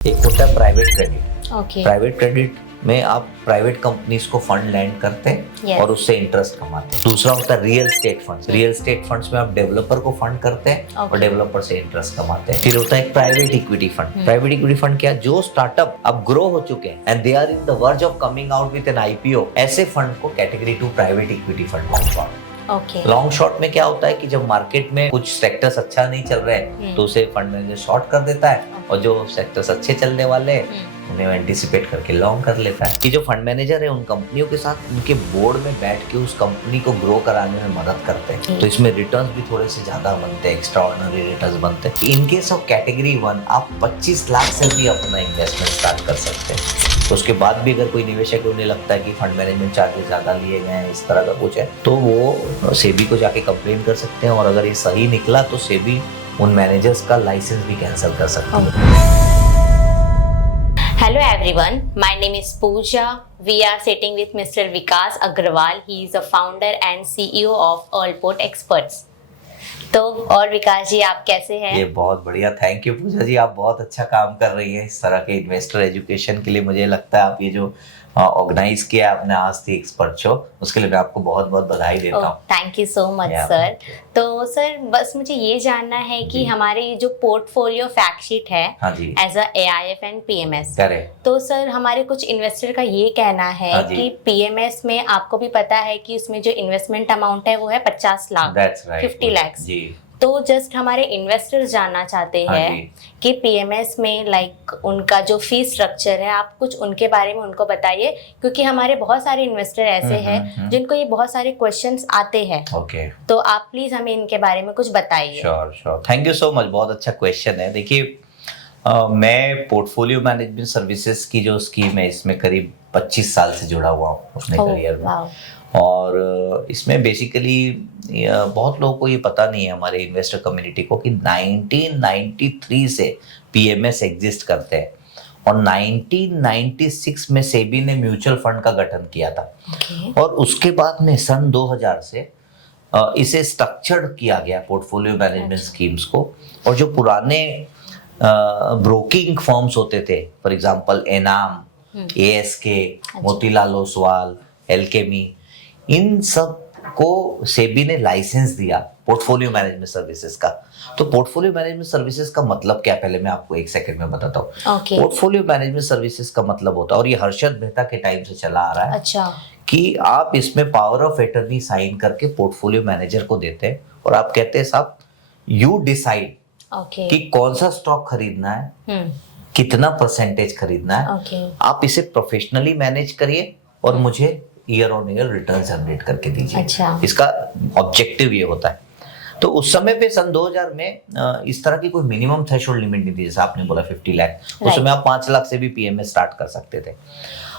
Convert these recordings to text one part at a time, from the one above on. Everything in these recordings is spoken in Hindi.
एक होता है private credit. Okay. Private credit में आप प्राइवेट कंपनीज को फंड लैंड करते हैं Yes. और उससे इंटरेस्ट कमाते हैं। दूसरा होता है real estate funds. Real estate funds में आप डेवलपर को फंड करते हैं और Okay. डेवलपर से इंटरेस्ट कमाते हैं। फिर होता है एक private equity fund. Private equity fund क्या, जो स्टार्टअप अब ग्रो हो चुके हैं and they are in the verge of coming out with an IPO, ऐसे फंड को कैटेगरी 2 प्राइवेट इक्विटी फंड बोलते हैं। ओके। लॉन्ग शॉर्ट में क्या होता है कि जब मार्केट में कुछ सेक्टर्स अच्छा नहीं चल रहे हैं तो उसे फंड मैनेजर शॉर्ट कर देता है और जो सेक्टर्स अच्छे चलने वाले हैं उन्हें एंटिसिपेट करके लॉन्ग कर लेता है। कि जो फंड मैनेजर है उन कंपनियों के साथ उनके बोर्ड में बैठ के उस कंपनी को ग्रो कराने में मदद करते हैं, तो इसमें रिटर्न्स भी थोड़े से ज्यादा बनते हैं, एक्स्ट्राऑर्डिनरी रिटर्न्स बनते हैं। इन केस ऑफ कैटेगरी 1 आप 25 लाख से भी अपना इन्वेस्टमेंट स्टार्ट कर सकते हैं। तो उसके बाद भी अगर कोई निवेशक उन्हें लगता है कि फंड मैनेजमेंट चार्जेस ज्यादा लिए गए हैं, इस तरह का कुछ है, तो वो सेबी को जाके कंप्लेन कर सकते हैं और अगर ये सही निकला तो सेबी उन मैनेजर्स का लाइसेंस भी कैंसिल कर सकती है। Hello everyone, my name is Pooja. We are sitting with Mr. Vikas Agrawal. He is the founder and CEO of Allport Experts. तो और विकास जी आप कैसे हैं? ये बहुत बढ़िया, थैंक यू पूजा जी, आप बहुत अच्छा काम कर रही हैं इस तरह के इन्वेस्टर एजुकेशन के लिए। मुझे लगता है आप ये जो ऑर्गेनाइज किया आपने आज थी एक्सपर्ट शो, उसके लिए मैं आपको बहुत बहुत बधाई देता हूँ। Thank you so much sir. तो सर बस मुझे ये जानना है कि हमारे ये जो पोर्टफोलियो फैक्ट शीट है हाँ जी, as a AIF and PMS, correct. तो सर हमारे कुछ इन्वेस्टर का ये कहना है हाँ जी। कि PMS में आपको भी पता है कि उसमें जो इन्वेस्टमेंट अमाउंट है वो है 50 लाख, दैट्स राइट, 50 लाख जी। तो जस्ट हमारे इन्वेस्टर्स जानना चाहते हाँ हैं जी। कि PMS में लाइक उनका जो फीस स्ट्रक्चर है, आप कुछ उनके बारे में उनको बताइए, क्योंकि हमारे बहुत सारे इन्वेस्टर ऐसे हैं जिनको ये बहुत सारे क्वेश्चंस आते हैं। ओके, तो आप प्लीज हमें इनके बारे में कुछ बताइए। Sure sure, thank you so much, बहुत अच्छा क्वेश्चन है। देखिए मैं पोर्टफोलियो मैनेजमेंट सर्विसेज की जो स्कीम है इसमें करीब 25 साल से जुड़ा हुआ हूँ अपने करियर में। और इसमें बेसिकली बहुत लोगों को ये पता नहीं है, हमारे इन्वेस्टर कम्युनिटी को, कि 1993 से PMS एग्जिस्ट करते हैं और 1996 में सेबी ने म्यूचुअल फंड का गठन किया था। और उसके बाद में सन 2000 से इसे स्ट्रक्चर्ड किया गया पोर्टफोलियो मैनेजमेंट स्कीम्स को। और जो पुराने ब्रोकिंग फर्म्स होते थे, for example Enam, ASK, Motilal Oswal, Alchemy, इन सब को सेबी ने लाइसेंस दिया पोर्टफोलियो मैनेजमेंट सर्विसेज का। तो पोर्टफोलियो मैनेजमेंट सर्विसेज का मतलब क्या, पहले मैं आपको एक सेकंड में बताता हूँ। पोर्टफोलियो मैनेजमेंट सर्विसेज का मतलब होता है, और ये हर्षद मेहता के टाइम से चला आ रहा है, अच्छा, कि आप इसमें पावर ऑफ अटर्नी साइन करके पोर्टफोलियो मैनेजर को देते हैं और आप कहते हैं साहब यू डिसाइड कि कौन सा स्टॉक खरीदना है, कितना परसेंटेज खरीदना है, आप इसे प्रोफेशनली मैनेज करिए और मुझे year on year return generate करके दीजिए। अच्छा। इसका ऑब्जेक्टिव ये होता है। तो उस समय पे सन 2000 में इस तरह की कोई मिनिमम थ्रेशोल्ड लिमिट नहीं थी, जैसे आपने बोला 50 लाख, उस समय आप 5 लाख से भी PMS स्टार्ट कर सकते थे।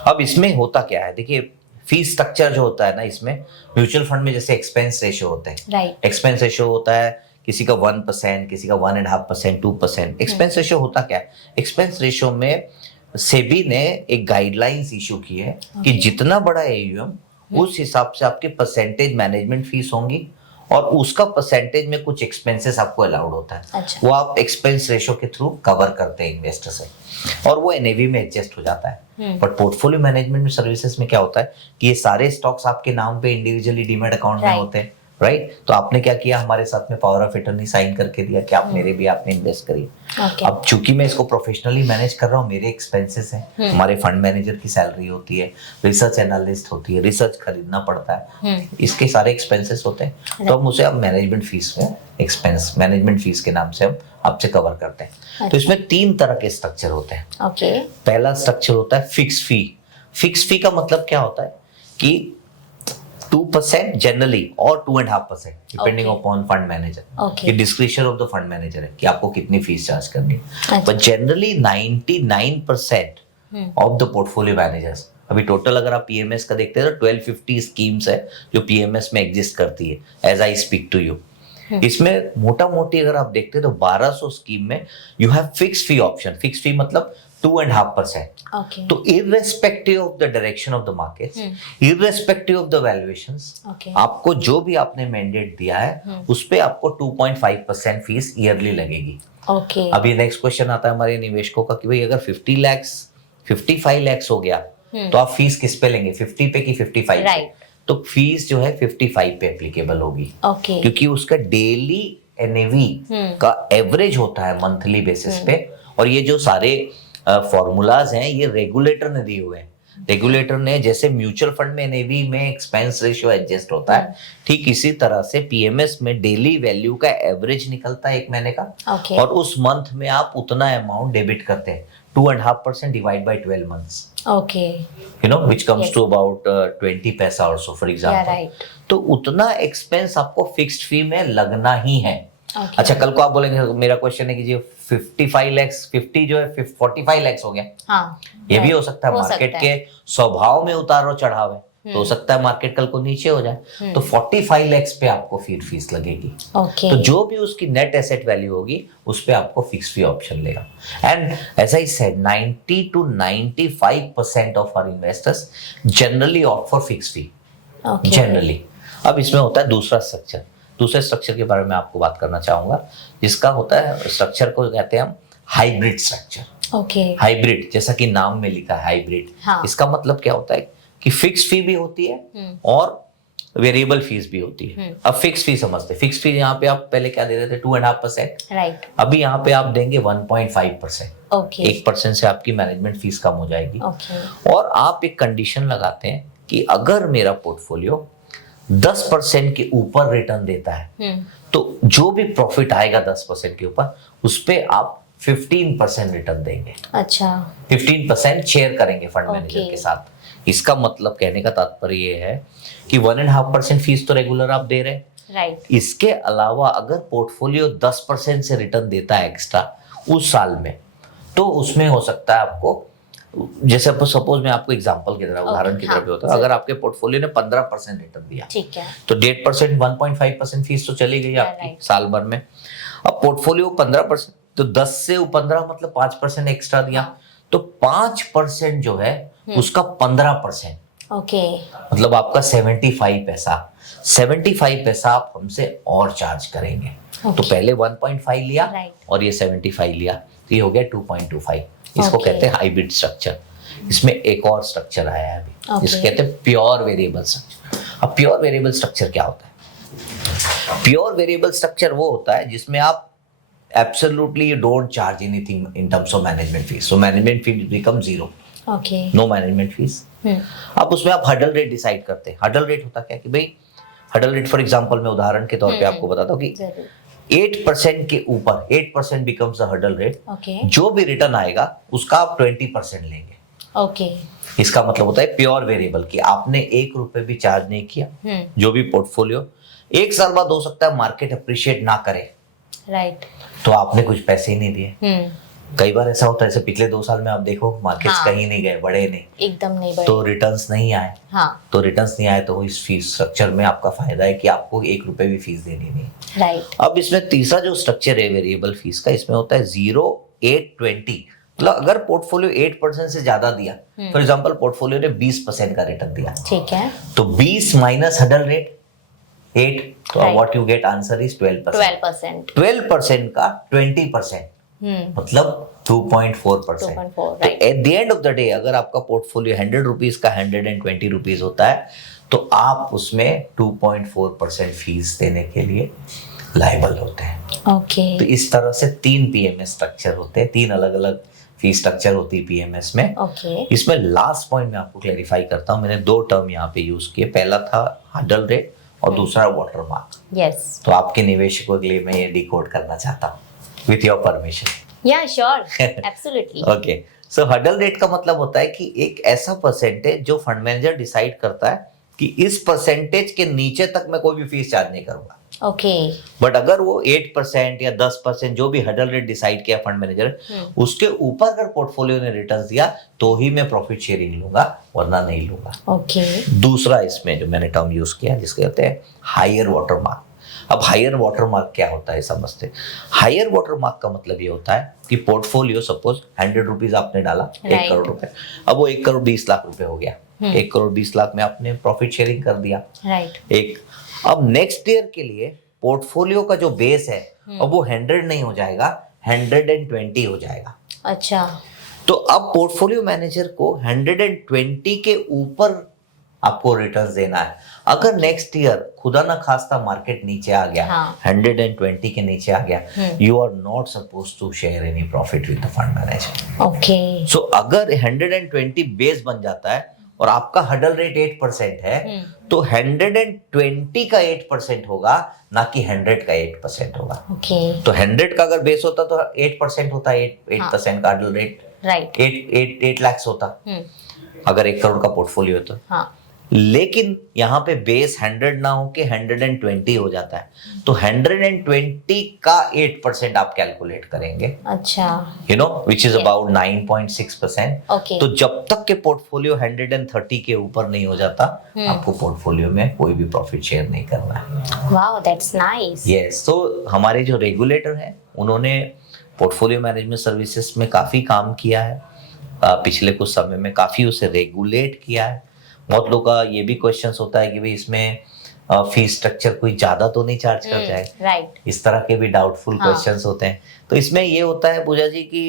अब इसमें होता क्या है, देखिए फीस स्ट्रक्चर जो होता है ना, इसमें म्यूचुअल फंड में जैसे एक्सपेंस रेशियो होते हैं, एक्सपेंस रेशियो होता है किसी का 1%, किसी का 1.5%, 2%। एक्सपेंस रेशियो होता क्या है, एक्सपेंस रेशियो में सेबी ने एक गाइडलाइंस इशू की है कि जितना बड़ा AUM उस हिसाब से आपके परसेंटेज मैनेजमेंट फीस होंगी और उसका परसेंटेज में कुछ एक्सपेंसेस आपको अलाउड होता है। अच्छा। वो आप एक्सपेंस रेशियो के थ्रू कवर करते हैं इन्वेस्टर से और वो NAV में एडजस्ट हो जाता है। बट पोर्टफोलियो मैनेजमेंट सर्विसेज में क्या होता है कि ये सारे स्टॉक्स आपके नाम पे इंडिविजुअली डीमैट अकाउंट में होते हैं, राइट। तो आपने क्या किया, हमारे साथ में पावर ऑफ अटर्नी साइन करके दिया कि आप मेरे भी आपने इन्वेस्ट करिए। अब चूंकि मैं इसको प्रोफेशनली मैनेज कर रहा हूँ, मेरे एक्सपेंसेस हैं, हमारे फंड मैनेजर की सैलरी होती है, रिसर्च एनालिस्ट होती है, रिसर्च खरीदना पड़ता है, इसके सारे एक्सपेंसेस होते हैं। तो हम उसे अब मैनेजमेंट फीस में एक्सपेंस मैनेजमेंट फीस के नाम से हम आपसे कवर करते हैं। तो इसमें 3 तरह के स्ट्रक्चर होते हैं। पहला स्ट्रक्चर होता है फिक्स फी। फिक्स फी का मतलब क्या होता है कि 2% जनरली और 2.5% डिपेंडिंग अपॉन फंड मैनेजर। ये discretion of the fund manager है कि आपको कितनी फीस चार्ज करनी है। But generally 99% of the portfolio managers, अभी टोटल अगर आप PMS का देखते हैं तो 1250 स्कीम्स है जो PMS में एग्जिस्ट करती है as I speak to you. इसमें मोटा मोटी अगर आप देखते हैं तो 1200 स्कीम में you have fix fee option. Fix fee मतलब 2.5%। ओके तो irrespective of the direction of the markets, irrespective of the valuations, okay आपको जो भी आपने मैंडेट दिया है उस पे आपको 2.5% फीस ईयरली लगेगी। ओके अभी नेक्स्ट क्वेश्चन आता है हमारे निवेशकों का कि भाई अगर 55 लाख हो गया तो आप फीस किस पे लेंगे, 50 पे कि 55 पे? राइट तो फीस जो है 55 पे एप्लीकेबल होगी, ओके क्योंकि उसका डेली एनएवी का एवरेज होता है मंथली बेसिस पे। और ये जो सारे फॉर्मूलाज हैं ये रेगुलेटर ने दिए हुए हैं। रेगुलेटर ने, जैसे म्यूचुअल फंड में एनएवी में एक्सपेंस रेशियो एडजस्ट होता है, ठीक इसी तरह से पीएमएस में डेली वैल्यू का एवरेज निकलता है एक महीने का, ओके और उस मंथ में आप उतना अमाउंट डेबिट करते हैं, 2.5% divide by 12 months, okay you know, which comes Yes. to about 20 पैसा or so, for example. Right तो उतना एक्सपेंस आपको फिक्स्ड फी में लगना ही है। ओके अच्छा, कल को आप बोलेंगे, मेरा क्वेश्चन है कि जी 55 लाख 50 जो है 45 लाख हो गया, हाँ ये भी हो सकता है। हो मार्केट सकता है। के स्वभाव में उतार और चढ़ाव है, तो हो सकता है मार्केट कल को नीचे हो जाए, तो 45 लाख पे आपको फिर फीस लगेगी। ओके तो जो भी उसकी नेट एसेट वैल्यू होगी उस पे आपको फिक्स फी ऑप्शन लेगा। And as I said 90 to 95% of our investors generally opt for fix fee, okay generally. अब इसमें होता है दूसरा स्ट्रक्चर। दूसरे स्ट्रक्चर के बारे में आपको बात करना चाहूंगा, जिसका होता है, स्ट्रक्चर को कहते हैं हम हाइब्रिड स्ट्रक्चर। ओके हाइब्रिड, जैसा कि नाम में लिखा है हाइब्रिड, हाँ। इसका मतलब क्या होता है कि फिक्स फी भी होती है और वेरिएबल फीस भी होती है। अब फिक्स फी समझते हैं। फिक्स फी यहाँ पे आप पहले क्या दे रहे थे, 2.5%, राइट अभी यहाँ पे आप देंगे 1.5%। ओके 1% से आपकी मैनेजमेंट फीस कम हो जाएगी। ओके और आप एक कंडीशन लगाते हैं कि अगर मेरा पोर्टफोलियो 10% के ऊपर रिटर्न देता है तो जो भी प्रॉफिट आएगा 10% के ऊपर उस पे आप 15% रिटर्न देंगे। अच्छा 15% शेयर करेंगे फंड Okay. मैनेजर के साथ। इसका मतलब, कहने का तात्पर्य ये है कि 1.5% फीस तो रेगुलर आप दे रहे हैं, राइट इसके अलावा अगर पोर्टफोलियो 10% से रिटर्न देता है एक्स्ट्रा उस साल में, तो उसमें हो सकता है आपको, जैसे सपोज मैं आपको एग्जांपल की तरह, उदाहरण की तरह हाँ, पे होता है, अगर आपके पोर्टफोलियो ने 15% रिटर्न दिया ठीक है तो 1.5% 1.5% फीस तो चली गई आपकी right. साल भर में। अब पोर्टफोलियो 15%, तो 10 से 15 मतलब 5% एक्स्ट्रा दिया, तो 5% जो है उसका 15%, ओके मतलब आपका 75 पैसा। 75 पैसा आप हमसे और चार्ज करेंगे। तो पहले 1.5 लिया Right. और ये 75 लिया, तो ये हो गया 2.25। इसको Okay. कहते हैं हाइब्रिड स्ट्रक्चर। इसमें एक और स्ट्रक्चर आया है अभी, Okay. जिसको कहते हैं प्योर वेरिएबल स्ट्रक्चर। अब प्योर वेरिएबल स्ट्रक्चर क्या होता है? प्योर वेरिएबल स्ट्रक्चर वो होता है जिसमें आप absolutely you don't charge anything in terms of management fees, so management fee become zero, okay no management fees। अब उसमें आप हडल रेट डिसाइड करते हैं। हडल रेट होता क्या कि भाई, हडल रेट फॉर एग्जांपल मैं उदाहरण के तौर पे आपको बताता हूँ कि जरूर 8% के ऊपर 8% becomes the hurdle rate, okay जो भी रिटर्न आएगा उसका आप 20% लेंगे। ओके इसका मतलब होता है प्योर वेरिएबल कि आपने 1 रुपए भी चार्ज नहीं किया। जो भी पोर्टफोलियो 1 साल बाद हो सकता है मार्केट अप्रिशिएट ना करे, राइट तो आपने कुछ पैसे ही नहीं दिए। कई बार ऐसा होता है, जैसे पिछले 2 साल में आप देखो मार्केट्स हाँ। कहीं नहीं गए, बढ़े नहीं, एकदम नहीं बढ़े तो रिटर्न्स नहीं आए। हाँ तो रिटर्न्स नहीं आए तो इस फीस स्ट्रक्चर में आपका फायदा है कि आपको 1 रुपए भी फीस देनी नहीं। राइट अब इसमें तीसरा जो स्ट्रक्चर है वेरिएबल फीस का, इसमें होता है 0, 8, 20। मतलब अगर पोर्टफोलियो 8% से ज्यादा दिया, फॉर एग्जांपल पोर्टफोलियो ने 20% का रिटर्न दिया, ठीक है तो 20 माइनस हडल रेट 8, तो Right. What you get answer is 12%। 12% का 20% मतलब 2.4%। 2.4 तो right at the end of the day अगर आपका पोर्टफोलियो 100 रुपीज का 120 रुपीज होता है, तो आप उसमें 2.4% फीस देने के लिए लायबल होते हैं। ओके तो इस तरह से 3 पीएमएस स्ट्रक्चर होते हैं, 3 अलग अलग फी स्ट्रक्चर होती है पीएमएस में। ओके इसमें लास्ट पॉइंट मैं आपको क्लेरिफाई करता हूं, मैंने 2 टर्म यहाँ पे यूज किए, पहला था हडल रेट और दूसरा वाटरमार्क। यस तो आपके निवेशकों के लिए मैं ये डिकोड करना चाहता हूँ विथ योर परमिशन। या श्योर एब्सोल्युटली ओके, सो हडल रेट का मतलब होता है कि एक ऐसा परसेंटेज जो फंड मैनेजर डिसाइड करता है कि इस परसेंटेज के नीचे तक मैं कोई भी फीस चार्ज नहीं करूंगा। ओके बट अगर वो 8% या 10% जो भी हडल रेट डिसाइड किया फंड मैनेजर, उसके ऊपर अगर पोर्टफोलियो ने रिटर्न दिया तो ही मैं प्रॉफिट शेयरिंग लूंगा, वरना नहीं लूंगा। ओके दूसरा इसमें जो मैंने टर्म यूज किया जिसके कहते हैं हायर वाटरमार्क। अब हायर वाटरमार्क क्या होता है समझते हैं। हायर वाटरमार्क का मतलब ये होता है कि पोर्टफोलियो सपोज 100 रुपीज आपने डाला, 1 करोड़ रुपए, अब वो 1 करोड़ 20 लाख रुपए हो गया। 1 करोड़ 20 लाख में आपने प्रॉफिट शेयरिंग कर दिया। एक अब नेक्स्ट ईयर के लिए पोर्टफोलियो का जो बेस है अब वो 100 नहीं हो जाएगा, 120 हो जाएगा। अच्छा, तो अब पोर्टफोलियो मैनेजर को 120 के ऊपर आपको रिटर्न देना है। अगर नेक्स्ट ईयर खुदा ना खास्ता मार्केट नीचे आ गया, 120 के नीचे आ गया, you are not suppose to share any profit with the fund manager. Okay, so अगर 120 बेस बन जाता है और आपका हडल रेट 8% है, तो 120 का 8% होगा, ना कि 100 का 8% होगा। ओके, तो 100 का अगर बेस होता तो 8% होता, 8% का हडल रेट, राइट, 8 लाख होता अगर 1 करोड़ का पोर्टफोलियो होता। हाँ, लेकिन यहाँ पे बेस 100 ना हो के 120 हो जाता है, तो 120 का 8% आप कैलकुलेट करेंगे, अच्छा, you know, which is about 9.6%। Okay, तो जब तक के पोर्टफोलियो 130 के ऊपर नहीं हो जाता, आपको पोर्टफोलियो में कोई भी प्रॉफिट शेयर नहीं करना है। Wow, that's nice. यस, तो हमारे जो रेगुलेटर हैं उन्होंने पोर्टफोलियो मैनेजमेंट सर्विसेज में काफी काम किया है, पिछले कुछ समय में काफी उसे रेगुलेट किया है। बहुत लोगों का ये भी क्वेश्चंस होता है कि भाई इसमें फीस स्ट्रक्चर कोई ज्यादा तो नहीं चार्ज कर जाए, राइट, इस तरह के भी डाउटफुल क्वेश्चंस होते हैं। तो इसमें ये होता है पूजा जी कि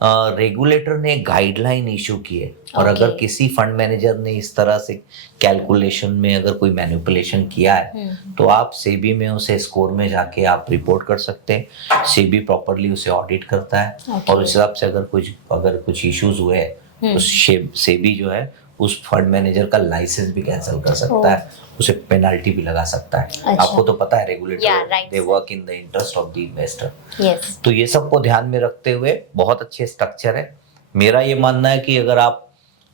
रेगुलेटर ने गाइडलाइन इशू की है, और अगर किसी फंड मैनेजर ने इस तरह से कैलकुलेशन में अगर कोई मैनिपुलेशन किया है, तो आप सेबी में उसे स्कोर में जाके आप रिपोर्ट कर सकते हैं। सेबी प्रॉपरली उसे ऑडिट करता है, और उस हिसाब से अगर कुछ इश्यूज हुए तो सेबी जो है उस फंड मैनेजर का लाइसेंस भी कैंसिल कर सकता है, उसे पेनल्टी भी लगा सकता है। अच्छा। आपको तो पता है regulator they work in the interest of the investor. तो ये सबको ध्यान में रखते हुए बहुत अच्छे स्ट्रक्चर है। मेरा ये मानना है कि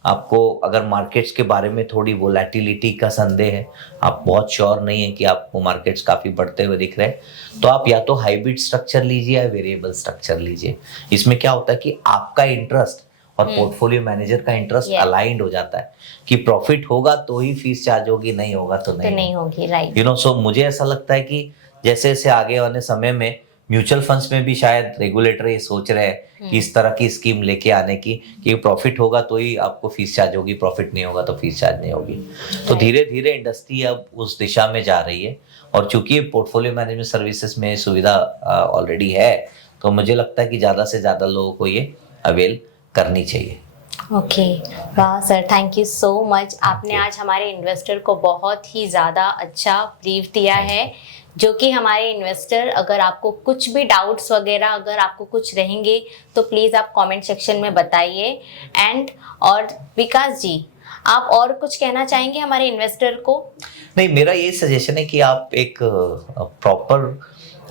आपको अगर मार्केट्स के बारे में थोड़ी वोलेटिलिटी का संदेह है, आप बहुत श्योर नहीं है कि आपको मार्केट्स काफी बढ़ते हुए दिख रहे हैं, तो आप या तो हाइब्रिड स्ट्रक्चर लीजिए या वेरिएबल स्ट्रक्चर लीजिए। इसमें क्या होता है कि आपका इंटरेस्ट और पोर्टफोलियो मैनेजर का इंटरेस्ट अलाइंड हो जाता है कि प्रॉफिट होगा तो ही फीस चार्ज होगी, नहीं होगा तो नहीं होगी, राइट। यू नो, सो मुझे ऐसा लगता है कि जैसे जैसे आगे आने समय में म्यूचुअल फंड्स में भी शायद रेगुलेटर ये सोच रहे हैं कि इस तरह की स्कीम लेके आने की कि प्रॉफिट होगा तो ही आपको फीस चार्ज होगी, प्रॉफिट नहीं होगा तो फीस चार्ज नहीं होगी। तो धीरे धीरे इंडस्ट्री अब उस दिशा में जा रही है, और चूंकि पोर्टफोलियो मैनेजमेंट सर्विसेज में सुविधा ऑलरेडी है, तो मुझे लगता है कि ज़्यादा से ज़्यादा लोगों को ये अवेल करनी चाहिए। ओके, वाह sir, thank you so much. आपने आज हमारे इन्वेस्टर को बहुत ही ज़्यादा अच्छा ब्रीफ दिया है, जो कि हमारे इन्वेस्टर, अगर आपको कुछ भी डाउट्स वगैरह अगर आपको कुछ रहेंगे तो प्लीज़ आप कमेंट सेक्शन में बताइए। और विकास जी, आप और कुछ कहना चाहेंगे हमारे इन्वेस्टर को? नहीं, मेरा ये सजेशन है कि आप एक प्रॉपर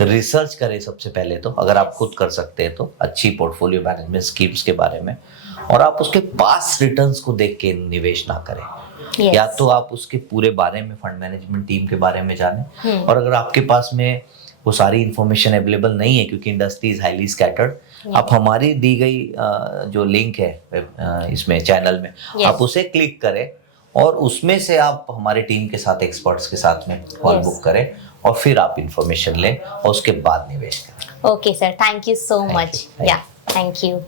रिसर्च करें सबसे पहले तो, अगर आप खुद कर सकते हैं तो, अच्छी पोर्टफोलियो मैनेजमेंट स्कीम्स के बारे में, और आप उसके पास रिटर्न्स को देख के निवेश ना करें। Yes. या तो आप उसके पूरे बारे में, फंड मैनेजमेंट टीम के बारे में जानें, और अगर आपके पास में वो सारी इंफॉर्मेशन अवेलेबल नहीं है क्योंकि इंडस्ट्री इज हाईली स्कैटर्ड, आप हमारी दी गई जो लिंक है इसमें चैनल में, आप उसे क्लिक करें और उसमें से आप हमारे टीम के साथ, एक्सपर्ट्स के साथ में कॉल बुक करें, और फिर आप इंफॉर्मेशन लें और उसके बाद निवेश करें। Okay sir, thank you so much. या, थैंक यू।